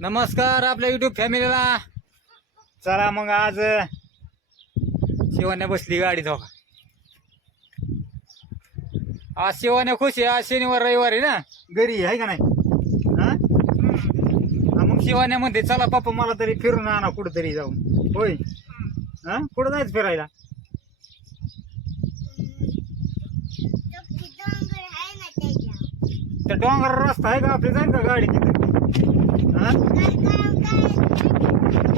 नमस्कार आपल्या युट्यूब फॅमिलीला. चला मग आज शिवान्या बसली गाडीत हो का. आज शिवान्या खुश आहे. आज शनिवार रविवारी ना घरी आहे का नाही. हा मग शिवान्या म्हणते चला पप्पा मला तरी फिरून आणा कुठंतरी जाऊन. होय हा कुठं जायचं फिरायला. त्या डोंगर रस्ता आहे का आपली जाईल का गाडी तिथे. हा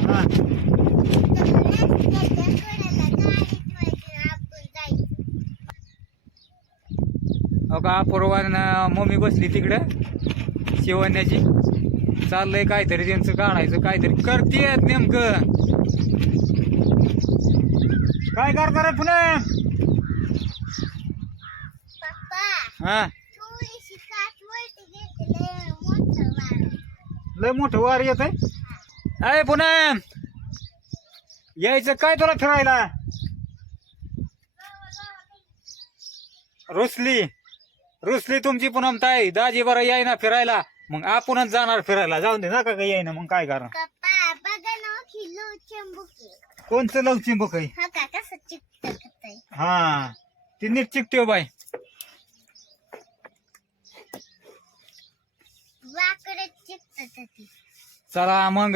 हा हो का. अपूर्वान मम्मी बसली तिकडं शिवण्याची. चाललंय काहीतरी त्यांचं काढायचं काहीतरी करतेत नेमकं. काय करणार आहे पुन्हा. हा लय मोठं वार येत आहे. अय पुन्हा यायचं काय तुला फिरायला. रुसली तुमची पुन्हा ताई दाजी बरं याय ना फिरायला. मग आपणच जाणार फिरायला. जाऊन दे नका याय ना. मग काय करा. कोणचं लवचिंबक आहे. हा ती नीट चिकटे बाय. चला मग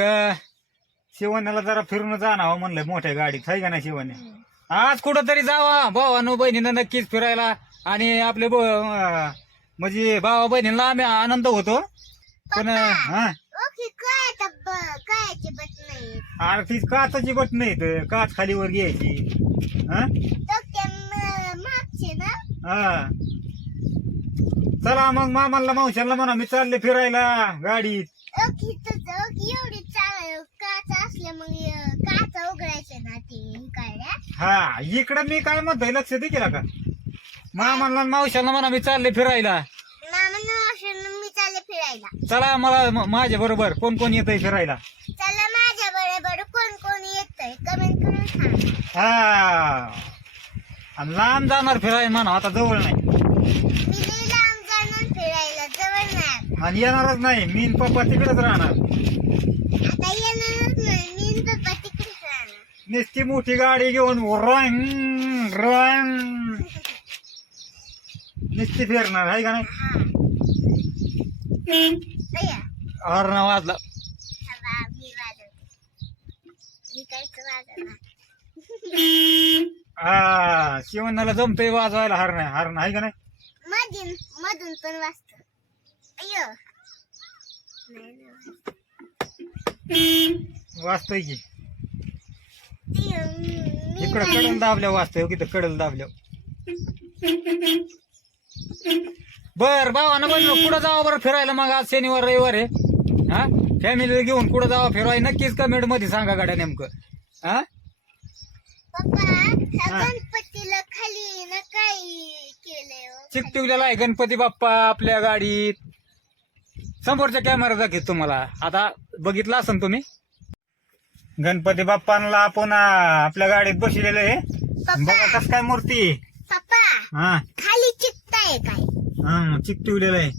शिवण्याला जरा फिरून जाणार म्हणलं मोठ्या गाडीत आहे का नाही. शिवण्या आज कुठं तरी जावा भावानो बहिणीनं नक्कीच फिरायला. आणि आपले म्हणजे भावा बहिणीला आम्ही आनंद होतो. पण हा अरे तीच काचाची बट नाही काच खाली वर घ्यायची. हा चला मग मामाला मावशाला म्हणा मी चालले फिरायला गाडीत. हा इकडं मी काय म्हणतोय लक्ष दे केला का. मामाला मावशाला म्हणा मी चालले फिरायला. चला मला माझ्या बरोबर कोण कोण येतंय फिरायला. चला माझ्या बरोबर कोण कोण येतंय कमेंट करून सांग. हा आणि लांब जाणार फिरायला म्हणा. आता जवळ नाही. मी लई लांब जाणार फिरायला जवळ नाही. आणि येणारच नाही. मी न पप्पा तिकडेच राहणार. आता येणारच नाही. मी न पप्पा तिकडेच राहणार. नुसती मोठी गाडी घेऊन रंग रंग नुसती फिरणार आहे का नाही. हरण वाजला. मी वाजवते. मी काहीच वाजवणार. हा शिवण्याला जमतंय वाजवायला हरण आहे का नाही. मधून पण वाजत. अय्यो वाजतोय की. मी इकडं कडल दाबल्या वाजतोय की कडल दाबल्या. बर भावानं म्हणलं कुठं जावं बरं फिरायला. मग आज शनिवार रविवार आहे. हा फॅमिलीला घेऊन कुठं जावं फिरायला नक्कीच कमेंट मध्ये सांगा गाड्या नेमकं. हा पप्पा गणपतीला खाली ना काय केलंय. चिकटवलेला आहे गणपती बाप्पा आपल्या गाडीत. समोरच्या कॅमेरा दाखवत तुम्हाला. आता बघितलं असन तुम्ही. गणपती बाप्पांना आपण आपल्या गाडीत बसलेलं आहे. बघा कस काय मूर्ती. पप्पा हा खाली चिकताय काय. हा चिकटवलेलं आहे.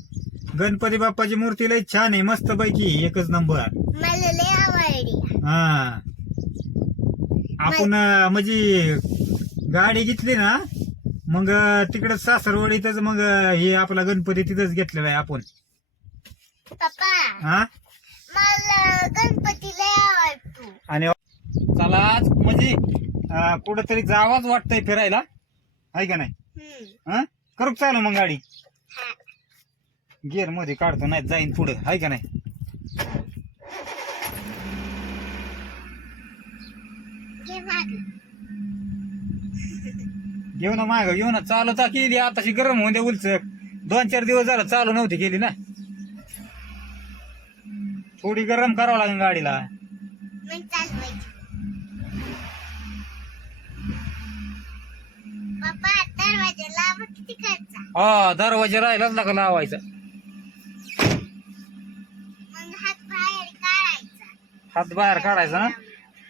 गणपती बाप्पाची मूर्ती लय छान आहे. मस्त पैकी एकच नंबर. मला लय आवडली. हा आपण म्हणजे गाडी घेतली ना मग तिकडे सासरवाडीतच मग हे आपला गणपती तिथंच घेतलेला आहे आपण. पप्पा हा मला गणपती लय आवडतो. आणि चला आज म्हणजे कुठंतरी जावाच वाटतंय फिरायला आहे का नाही. हा करू चालू मग गाडी. गिअर मध्ये काढतो नाही जाईन पुढे आहे का नाही. घेऊ ना माग घेऊ ना. चालू तर केली आताशी गरम होऊन दे उलचक. 2-4 दिवस झालं चालू नव्हती केली ना. थोडी गरम करावं लागेल गाडीला. पप्पा दरवाजा लावा किती खायचा. हा दरवाजा राहिलाच नका लावायचा. मग हात बाहेर काढायचा. हात बाहेर काढायचा ना.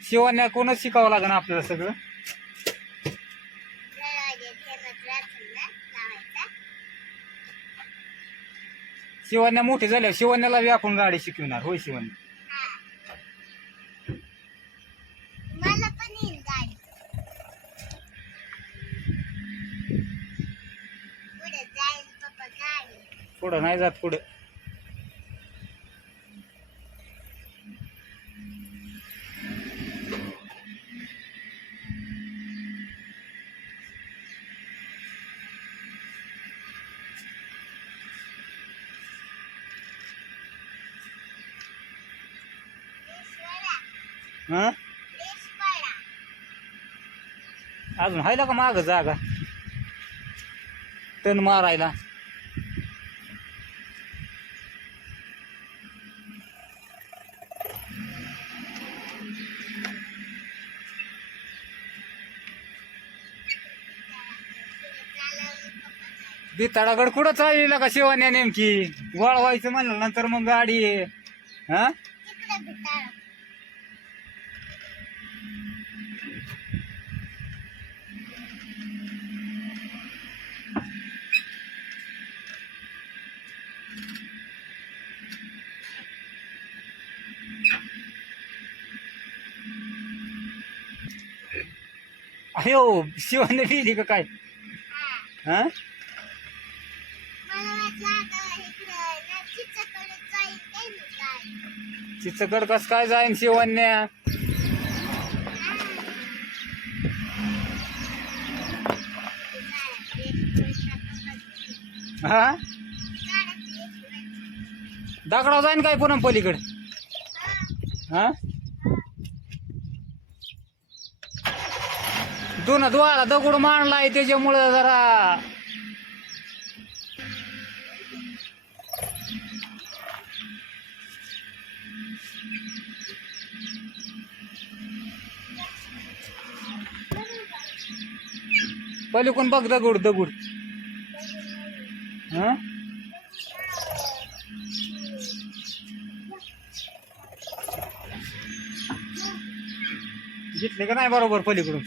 शिवान्या कोणच शिकावं लागेल आपल्याला सगळं. शिवण्या मोठी झाल्या शिवण्याला बी आपण गाडी शिकविणार. होय शिवण्या. पुढं नाही जात पुढं. हा अजून हायला का माग जागा टन मारायला. बिताडागड कुठं चाललेला का शिवान्या नेमकी वळवायचं म्हणलं नंतर मग गाडी हा अयो शिवाने लिहिली का काय हा चिचकड कस काय जाईन शिवन्या. हा दगडाव जाईन काय पुन्हा पलीकडे हा दोन द्वारा दगड मांडलाय त्याच्यामुळं जरा पलीकडून बघ दगड दगड हा घेतले का नाही बरोबर पलीकडून.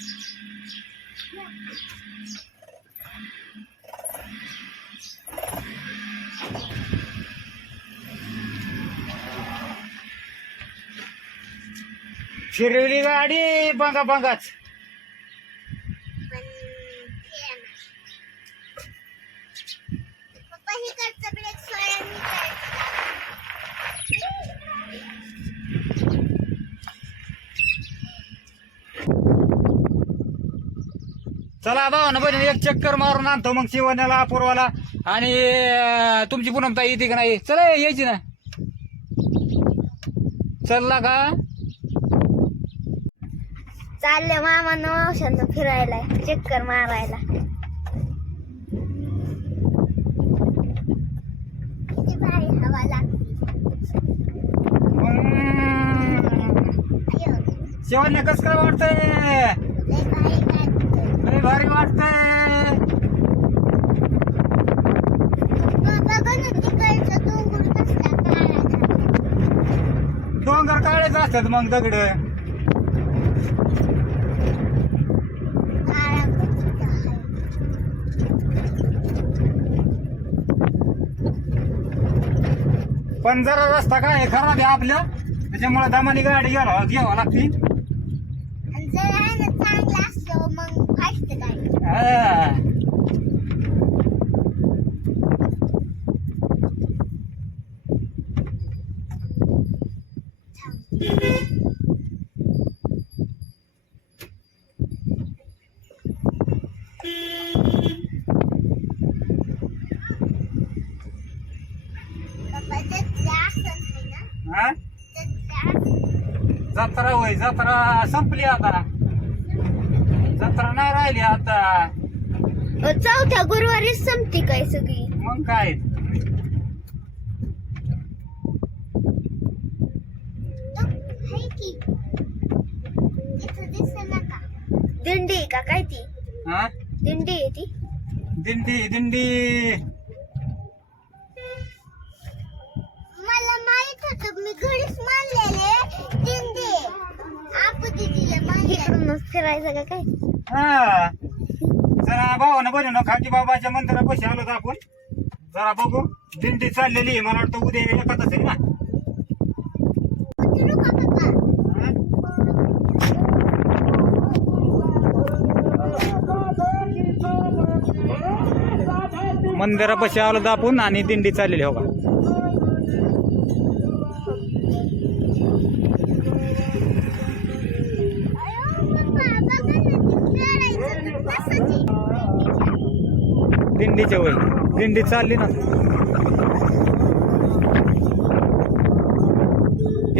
फिरवली गाडी बंगा बंगाच. चला भाऊ ना बहिणी एक चक्कर मारून आणतो मग शिवण्याला अपूर्वाला. आणि तुमची पूनमताई येते का नाही. चला यायची ना चलला का चालले मामा मावशांना फिरायला चक्कर मारायला. किती भारी हवा लागते. शिवण्या कस काय वाटतंय. लय भारी वाटतंय. डोंगर काळेच असतात मग दगड. पण जरा रस्ता काय खराब आहे आपल्या त्याच्यामुळे दमानी गाडी घ्यावा लागते. चांगला असतो मग फास्ट गाडी. जत्रा होय जत्रा संपली आता. जत्रा नाही राहिली आता. चौथ्या गुरुवारी संपती काय सगळी. मग काय दिंडी का काय ती. हा दिंडी आहे ती. दिंडी दिंडी मला माहित होत मी घरीच मानलेले दिंडी आपू दिदीला मानले फिरायचं का काय. हा जरा भावानं बनवून खाकी बाबाच्या मंदिरापाशी आलो आपण. जरा बघू दिंडी चाललेली आहे. मला वाटतं उद्या एखादच आहे ना. मंदिरापाशी आलो तर आपण आणि दिंडी चाललेली हो का. दिंडीच्या वय दिंडी चालली ना.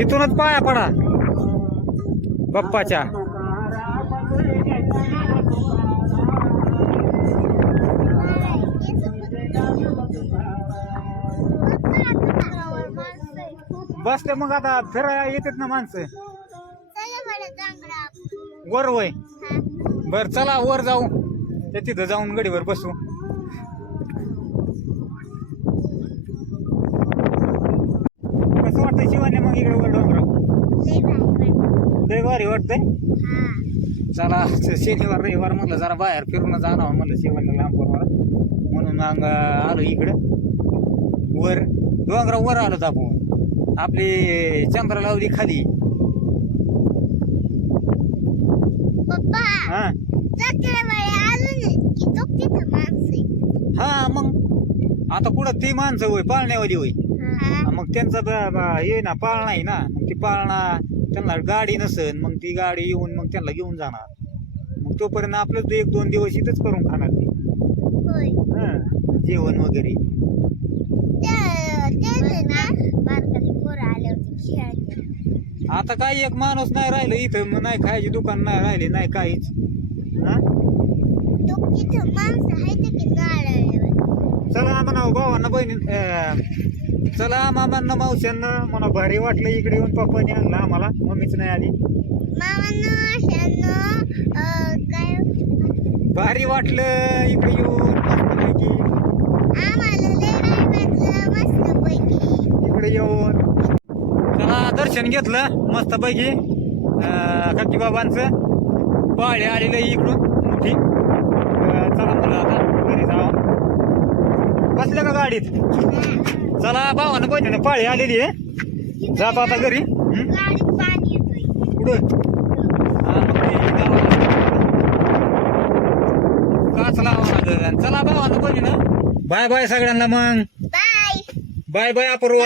इथूनच पाया पडा बाप्पाच्या. बसले मग आता फिरायला येतात ना माणसं. वर वय बर चला वर जाऊ ते तिथं जाऊन गडीवर बसू. कसं वाटतंय शिवाने मग इकडे वर डोंगराव. लय भारी वाटतंय. चला शनिवार रविवार म्हणलं जरा बाहेर फिरून जाणार म्हणलं शिवाने लांब म्हणून मग आलो इकडं वर डोंगराव वर आलो आपण. आपली चंद्र लावली खाली. हा हा मग आता कुठं ती माणसं होय पाळण्यावाली होय. मग त्यांचा हे ना पाळणा आहे ना. मग ती पाळणा त्यांना गाडी नसन मग ती गाडी येऊन मग त्यांना घेऊन जाणार. मग तोपर्यंत आपलं 1-2 दिवस इथंच करून खाणार ते जेवण वगैरे. आता काही एक माणूस नाही राहिलं इथं. नाही खायची दुकान नाही राहिले नाही काहीच. चला म्हणा भावांना बहिणी चला मामांना मावशांना म्हणा भारी वाटलं इकडे येऊन. पप्पाने आणला आम्हाला मम्मीच नाही आली. भारी वाटलं इकडे येऊन मस्तपैकी इकडे येऊन. चला दर्शन घेतलं मस्त पैकी खक्की बाबांचं. पाळी आलेलं इकडून मोठी. चला मला आता घरी जावं. बसल्या का गाडीत. चला भावानं बहिणीनं पाळी आलेली आहे. जातो आता घरी. पुढं काच लावा लागेल. चला भावानं बहिणीनं बाय बाय सगळ्यांना. मग बाय बाय अपूर्वा.